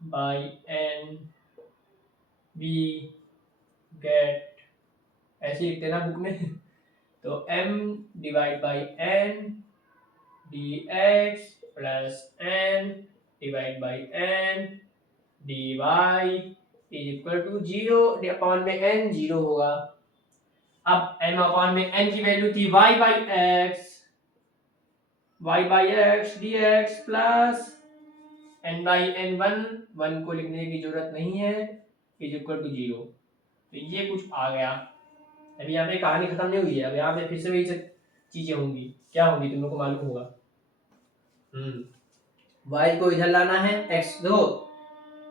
by N we get, ऐसे ही लिखते ना बुक में तो m divide by N D X plus N divide by N D Y is equal to zero, upon में n जीरो होगा। अब m अपॉन में n की वैल्यू थी y by X D X plus n by N one को लिखने की जरूरत नहीं है, इज इक्वल टू जीरो। तो ये कुछ आ गया। अभी यहाँ पे कहानी खत्म नहीं हुई है, अब यहाँ पे फिर से वही चीजें होंगी, क्या होंगी तुम लोग को मालूम होगा। y को इधर लाना है, x देखो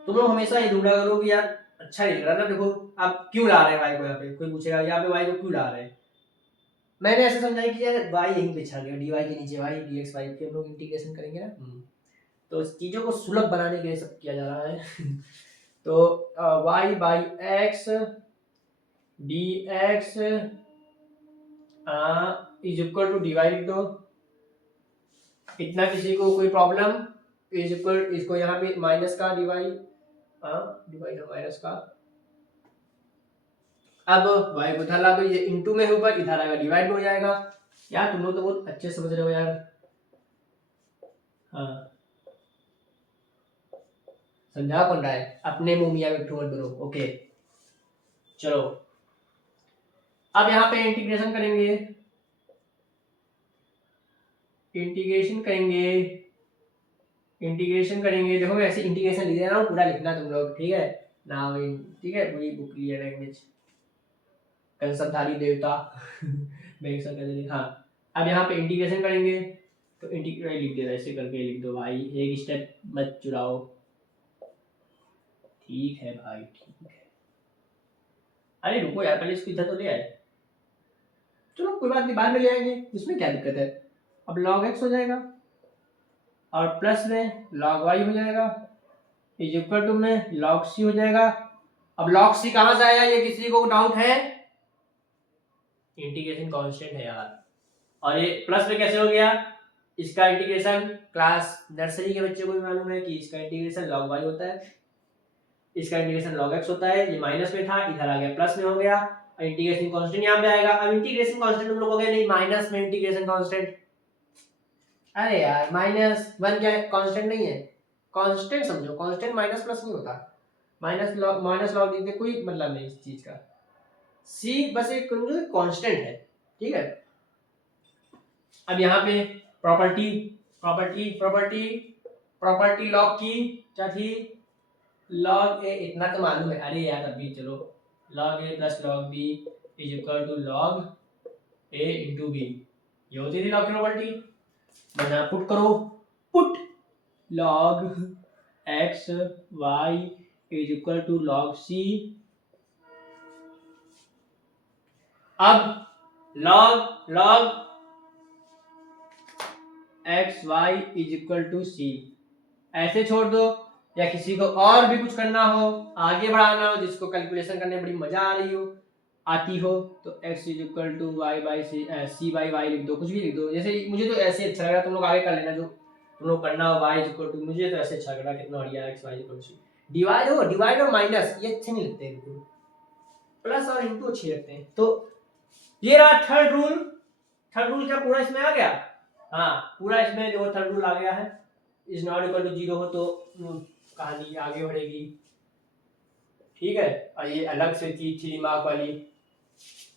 तुम लोग हमेशा ये ढूंढा करो कि यार अच्छा नहीं लग रहा ना, देखो आप क्यों ला रहे हैं y को, यहाँ पे कोई पूछेगा यहाँ पे y को क्यों ला रहे हैं, मैंने ऐसे समझाया कि यार y यहीं पे छा गया, dy के नीचे y dx y के हम लोग इंटीग्रेशन करेंगे ना, तो चीजों को सुलभ बनाने के लिए सब किया जा रहा है तो y by X D X is equal to divide लिख दो, इतना किसी को कोई प्रॉब्लम, इज इक्वल इसको यहाँ पे माइनस का डिवाइड, डिवाइड माइनस का, अब y को इधर ला दो, ये इनटू में ऊपर इधर आएगा डिवाइड हो जाएगा। यार तुम लोग तो बहुत अच्छे समझ रहे हो यार, हाँ समझा कौन रहा है, अपने मुंह मियां मिट्ठू मत बनो, ओके। चलो अब यहाँ पे इंटीग्रेशन करेंगे, इंटीग्रेशन करेंगे, इंटीग्रेशन करेंगे, देखो मैं ऐसे इंटीग्रेशन लिख दे रहा हूँ, पूरा लिखना तुम लोग, ठीक है ना, ठीक है पूरी बुक क्लियर लैंग्वेज, कंसबधारी देवता हाँ। अब यहाँ पे इंटीग्रेशन करेंगे तो इंटीग्रेट लिख देना, ऐसे करके लिख दो भाई, एक स्टेप मत चुराओ, ठीक है भाई ठीक है। अरे रुको यार पहले इसको इधर तो ले आए, चलो कोई बात नहीं बाद में ले आएंगे, इसमें क्या दिक्कत है। अब log x हो जाएगा और प्लस में log y हो जाएगा, इज इक्वल टू में log c हो जाएगा। अब log c कहां से आया, ये किसी को डाउट है, इंटीग्रेशन कांस्टेंट है यार, और ये प्लस में कैसे हो गया, इसका इंटीग्रेशन क्लास नर्सरी के बच्चे को भी मालूम है कि इसका इंटीग्रेशन log y होता है, इसका इंटीग्रेशन log x होता है, ये माइनस में था इधर आ गया प्लस में हो गया, और इंटीग्रेशन कांस्टेंट यहाँ पे आएगा। अब इंटीग्रेशन कांस्टेंट तुम लोग हो गया नहीं, माइनस में इंटीग्रेशन कांस्टेंट, अरे यार माइनस वन क्या कांस्टेंट नहीं है, कांस्टेंट समझो, कांस्टेंट माइनस प्लस नहीं होता, माइनस लॉग लिखने कोई मतलब नहीं इस चीज का, सी बस एक कांस्टेंट है, ठीक है। अब यहाँ पे property property property property log की क्या थी, लॉग ए, इतना तो मालूम है, अरे यार अभी चलो, log A plus log B is equal to log A into B, ये होती थी लॉग की प्रॉपर्टी। बना पुट करो, put log X Y is equal to log C. अब log log X Y is equal to C ऐसे छोड़ दो, या किसी को और भी कुछ करना हो, आगे बढ़ाना हो, जिसको कैलकुलेशन करने में बड़ी मजा आ रही हो, आती हो, तो x is equal to Y by C by Y लिख दो, कुछ भी लिख दो। जैसे मुझे तो ऐसे अच्छा लग रहा है, तुम लोग आगे कर लेना जो तुम लोग करना हो। y इज इक्वल टू, मुझे तो ऐसे अच्छा लग रहा है, कितना बढ़िया x y is equal to C. Divide और माइनस ये अच्छे नहीं लगते हैं बिल्कुल, प्लस और इनटू अच्छे लगते हैं। तो ये रहा थर्ड रूल। थर्ड रूल क्या पूरा इसमें आ गया? हाँ, पूरा इसमें जो थर्ड रूल आ गया है, is not equal to zero हो तो कहानी आगे बढ़ेगी, ठीक है। और ये अलग से चीज थी दिमाग वाली,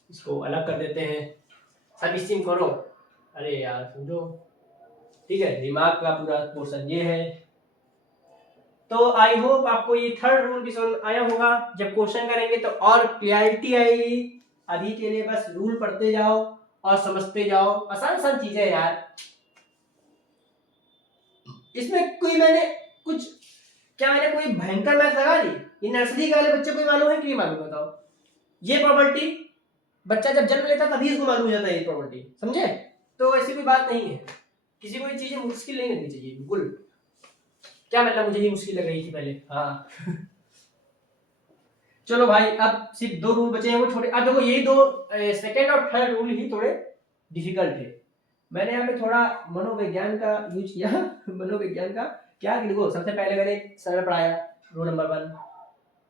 इसको अलग कर देते हैं, सब इसी में करो, अरे यार समझो, ठीक है। दिमाग का पूरा पोर्शन ये है। तो आई होप आपको ये थर्ड रूल भी समझ आया होगा। जब क्वेश्चन करेंगे तो और क्लियरिटी आएगी। अभी के लिए बस रूल पढ़ते जाओ और समझते जाओ, आसान आसान चीजें यार। इसमें कोई मैंने कुछ क्या मैंने कोई भयंकर मैथ लगा दी? ये नर्सरी वाले बच्चे को मालूम है कि नहीं मालूम, बताओ। ये प्रॉपर्टी बच्चा जब जन्म लेता तभी इसको मालूम हो जाता है, ये प्रॉपर्टी, समझे? तो ऐसी कोई बात नहीं है, किसी को ये चीजें मुश्किल नहीं लगनी चाहिए बिल्कुल। क्या मतलब मुझे ये मुश्किल लग रही थी पहले, हाँ। चलो भाई, अब सिर्फ दो रूल बचे हैं, वो छोटे। अब देखो ये दो सेकेंड और थर्ड रूल ही थोड़े डिफिकल्ट थे। मैंने यहाँ पे थोड़ा मनोविज्ञान का यूज किया। मनोविज्ञान का क्या, देखो सबसे पहले मैंने सरल पढ़ाया, रूल नंबर 1।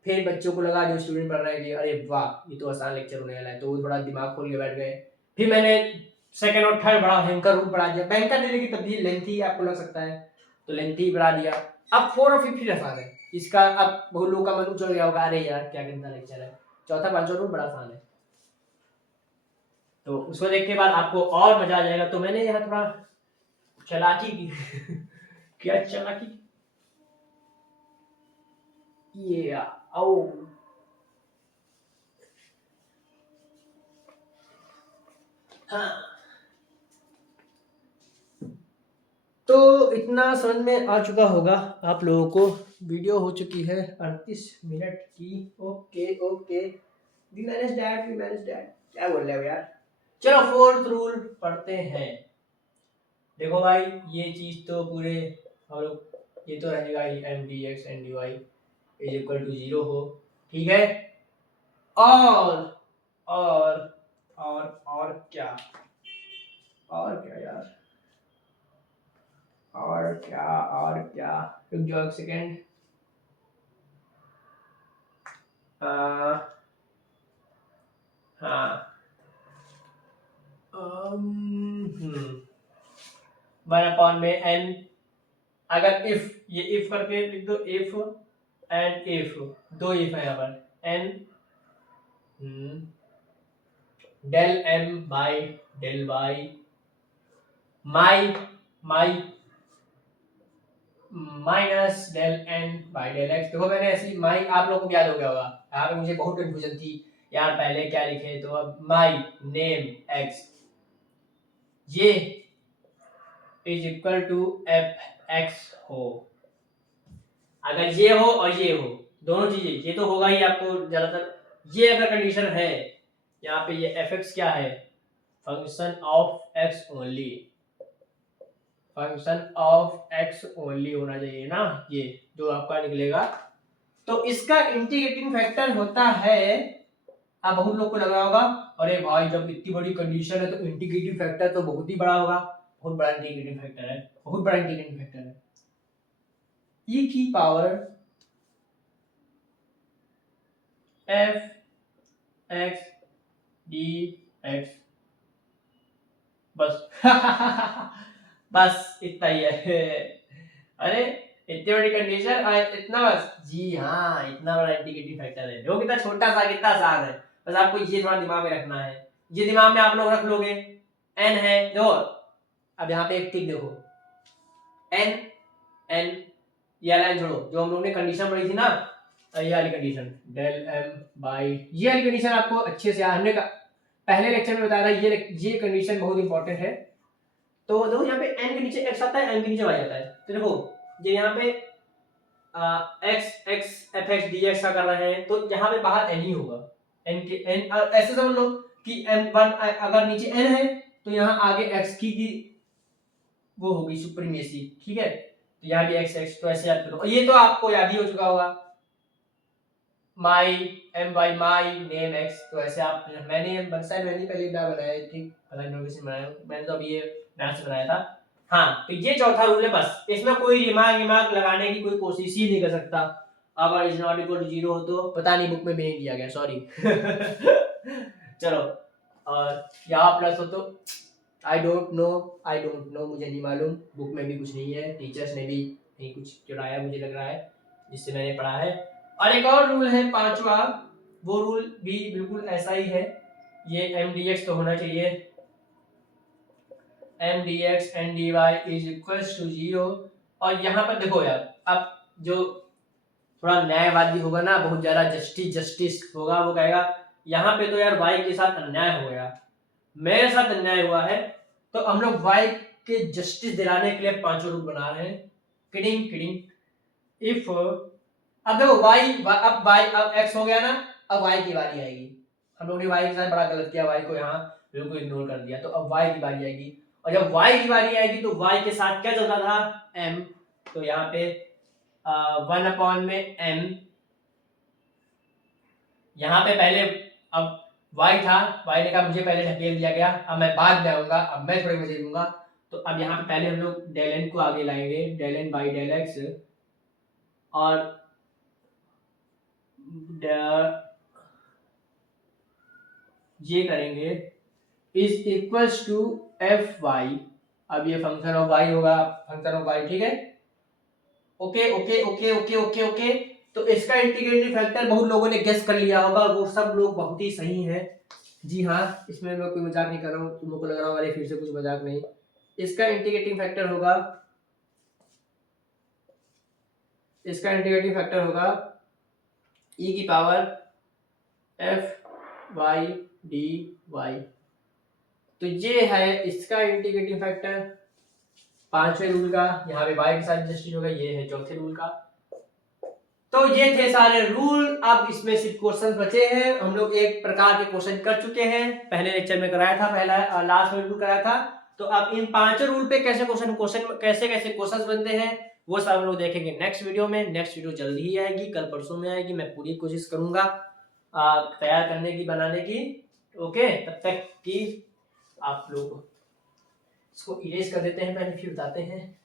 फिर बच्चों को लगा, जो स्टूडेंट पढ़ रहे हैं कि अरे वाह ये तो आसान लेक्चर होने वाला है, तो वो थोड़ा दिमाग खोल के बैठ गए। फिर मैंने सेकंड और थर्ड बड़ा भयंकर रूल पढ़ा दिया, भयंकर नहीं लेकिन तब भी लेंथी आपको लग सकता है, तो लेंथी बढ़ा दिया। अब 4 और 5 आसान है इसका। अब बहुत लोगों का मन उछल गया होगा, अरे यार क्या गंदा लेक्चर है। चौथा पांचवा रूल बड़ा आसान है, तो उसको देख के बाद आपको और मजा आ जाएगा। तो मैंने यहाँ थोड़ा चालाकी की। क्या चालाकी? ये आओ, हाँ। तो इतना समझ में आ चुका होगा आप लोगों को। वीडियो हो चुकी है 38 मिनट की। Okay okay, we manage that क्या बोल रहे हो यार। चलो फोर्थ रूल पढ़ते हैं। देखो भाई, ये चीज तो पूरे हम लोग, ये तो रहेगा ही M D X N D Y is equal to 0 हो, ठीक है। और और और क्या, और क्या यार, और क्या, रुक जाओ एक सेकेंड। हाँ, 1 में n, अगर इफ, ये इफ करके लिख दो, इफ एंड इफ, दो इफ है यहाँ पर, n del m by del y my my minus del n by del x। देखो मैंने ऐसी माई, आप लोगों को याद हो गया होगा, यहाँ पे मुझे बहुत कंफ्यूजन थी यार पहले क्या लिखे, तो अब माई नेम x, ये is equal to F X हो। अगर ये हो और ये हो, दोनों चीजें, ये तो होगा ही आपको ज्यादातर। ये अगर कंडीशन है, यहाँ पे ये एफ एक्स क्या है, function of x only, function of x only होना चाहिए ना, ये जो आपका निकलेगा। तो इसका इंटीग्रेटिंग फैक्टर होता है, अब बहुत लोग को लग रहा होगा अरे भाई जब इतनी बड़ी कंडीशन है तो इंटीग्रेटिंग फैक्टर तो बहुत ही बड़ा होगा। बहुत बड़ा इंटीग्रेटिंग फैक्टर है, बहुत बड़ा इंटीग्रेटिंग फैक्टर है, e की power f x d x, बस। बस इतना ही है। अरे इतनी बड़ी कंडीशन और इतना बस, जी हाँ, इतना बड़ा इंटीग्रेटिंग फैक्टर है, जो कितना छोटा सा कितना आसान है। बस आपको ये थोड़ा दिमाग में रखना है, ये दिमाग में आप लोग रख लोगे। एन है, देखो अब यहाँ पे एक टिक देखो, एन एन, ये लाइन छोड़ो, जो हम लोग ने कंडीशन पढ़ी थी ना, ये वाली कंडीशन डेल एम बाई, ये वाली कंडीशन आपको अच्छे से हमने पहले लेक्चर में बताया था, ये कंडीशन बहुत इंपॉर्टेंट है। तो देखो यहाँ पे एन के नीचे एक्स आता है, एन के नीचे वाई आता है, तो देखो ये यहाँ पे x x F x D x का कर रहे हैं, तो यहाँ पे बाहर एन ही होगा, एन के एन, ऐसे समझ लो कि एन वन अगर नीचे एन है तो यहाँ आगे एक्स की वो होगी सुप्रीमेसी, ठीक है, तो यहाँ भी एक्स एक्स, तो ऐसे याद करो, ये तो आपको याद ही हो चुका होगा, my M by my name X, तो ऐसे आप, मैंने पहले ना बनाया, ठीक पता नहीं किसी बनाया, मैंने तो अभी ये नया से बनाया था। हाँ, तो ये चौथा रूल है, बस इसमें कोई रिमार्क लगाने की कोई कोशिश ही नहीं कर सकता। अगर इज नॉट इक्वल टू 0 हो तो पता नहीं, बुक में भी नहीं दिया गया, सॉरी। चलो, और यहाँ प्लस हो तो आई डोंट नो, मुझे नहीं मालूम, बुक में भी कुछ नहीं है, टीचर्स ने भी नहीं कुछ चढ़ाया मुझे लग रहा है, जिससे मैंने पढ़ा है। और एक और रूल है पांचवा, वो रूल भी बिल्कुल ऐसा ही है, ये एम डी एक्स तो होना चाहिए, M D X N D Y is equal to 0। और यहाँ पर देखो यार, अब जो थोड़ा न्यायवादी होगा ना, बहुत ज्यादा जस्टिस होगा, वो कहेगा यहाँ पे तो यार वाई के साथ अन्याय हो गया, मेरे साथ अन्याय हुआ है, तो हम लोग वाई के जस्टिस दिलाने के लिए पांचों रूल बना रहे हैं। किडिंग इफ, अब देखो अब एक्स हो गया ना, अब वाई की बारी आएगी, हम लोग ने वाई के साथ बड़ा गलत किया, वाई को यहाँ बिल्कुल इग्नोर कर दिया, तो अब वाई की बारी आएगी, और जब वाई की बारी आएगी तो वाई के साथ क्या चलता था, एम, तो यहाँ पे 1 में एम, यहाँ पे पहले अब y था, y ने कहा मुझे पहले ढकेल दिया गया, अब मैं बाद में आऊंगा, अब मैं थोड़ी मजे लूंगा, तो अब यहाँ पे पहले हम लोग डेल एन को आगे लाएंगे, del N by del X, और ये करेंगे is equals to F Y, अब ये फंक्शन ऑफ वाई होगा, फंक्शन ऑफ वाई, ठीक है, okay okay okay okay okay okay. तो इसका इंटीग्रेटिंग फैक्टर बहुत लोगों ने गेस कर लिया होगा, वो सब लोग बहुत ही सही हैं, जी हाँ, इसमें मैं कोई मजाक नहीं कर रहा हूँ, तुमको लग रहा होगा फिर से कुछ मजाक नहीं, इसका इंटीग्रेटिंग फैक्टर होगा, इसका इंटीग्रेटिंग फैक्टर होगा e की पावर f y dy, तो ये है इसका इंटीग्रेटिंग फैक्टर पांचवें रूल का, यहाँ पे y के साथ जस्टिस होगा, ये है चौथे रूल का। तो ये थे सारे रूल, अब इसमें सिर्फ क्वेश्चन बचे हैं, हम लोग एक प्रकार के क्वेश्चन कर चुके हैं, पहले लेक्चर में कराया था, पहला लास्ट में रूल कराया था, तो अब इन पांचों रूल पे कैसे कैसे क्वेश्चन बनते हैं वो सब हम लोग देखेंगे नेक्स्ट वीडियो में। नेक्स्ट वीडियो जल्दी ही आएगी, कल परसों में आएगी, मैं पूरी कोशिश करूंगा तैयार करने की, बनाने की, ओके। तब तक कि आप लोग इसको इरेज कर देते हैं पहले, फिर बताते हैं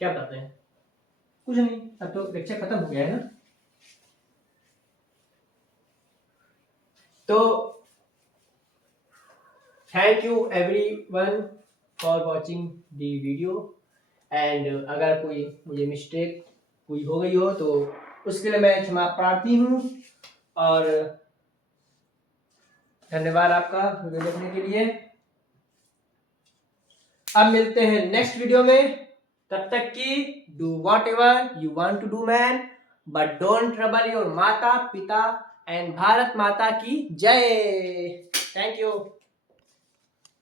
क्या बताते हैं, कुछ नहीं, अब तो लेक्चर खत्म हो गया है ना। तो thank you everyone for watching the video, and अगर कोई मुझे मिस्टेक कोई हो गई हो तो उसके लिए मैं क्षमा प्रार्थी हूँ, और धन्यवाद आपका वीडियो देखने के लिए। अब मिलते हैं नेक्स्ट वीडियो में, तब तक की do whatever you want to do man, but don't trouble your माता पिता, एंड भारत माता की जय। Thank you.